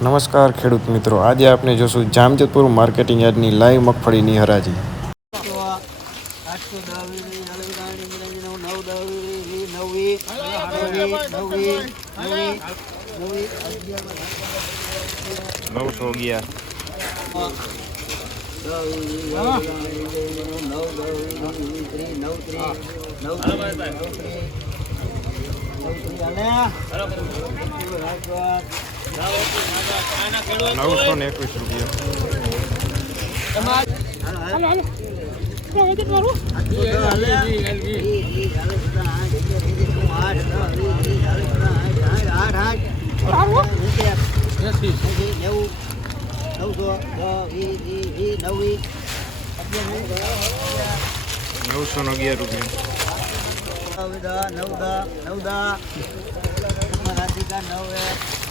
નમસ્કાર ખેડૂત મિત્રો. આજે આપણે જોશું જામજતપુર માર્કેટિંગ યાર્ડની લાઈવ મગફળીની હરાજી. આઠસો દસ વીસ અલગ નવ નવસો ને એકવીસ રૂપિયા. નવસો ને અગિયાર રૂપિયા. નવસો દા નવ સારું હે દ દ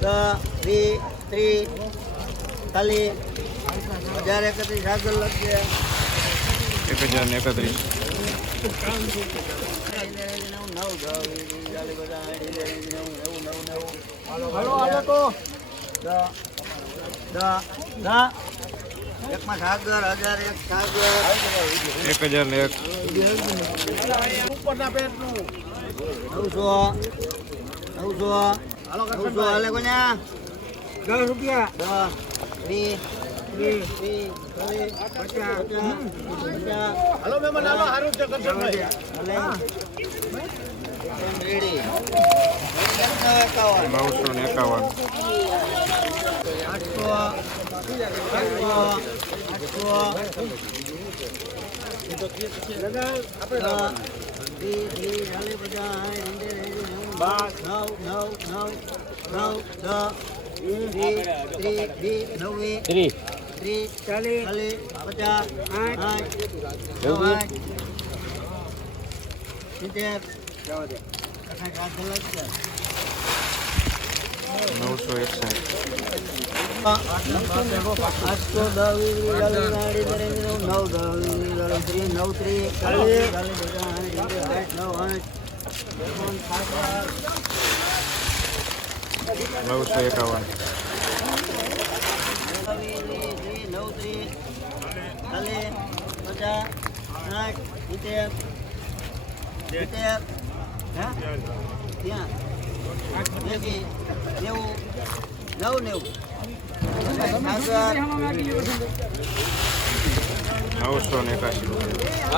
દ વી ત્રી ખાલી હજાર એકત્રીસ એક હજાર ને એકત્રીસ. એક હજાર ને એક. ઉપરના પેટનું. નવસો નવસો નવસો. હાલે કોન્યા દસ રૂપિયા. દસ વીસ. વીસ વીસ ચાલીસ પચાસ પચાસ હાલો મહેમાન એકાવન નવસો એકાવન. ત્રીસ ચાલીસ પચાસ આઠ સિત્તેર નવસો એકસાઠ નવ ત્રીસ ચાલીસ આઠ નવ ત્રીસ ચાલીસ પચાસ સાઠ સિત્તેર સિત્તેર ત્યાં નેવું નવ નેવું નવસો ને એકાશી રૂપિયા.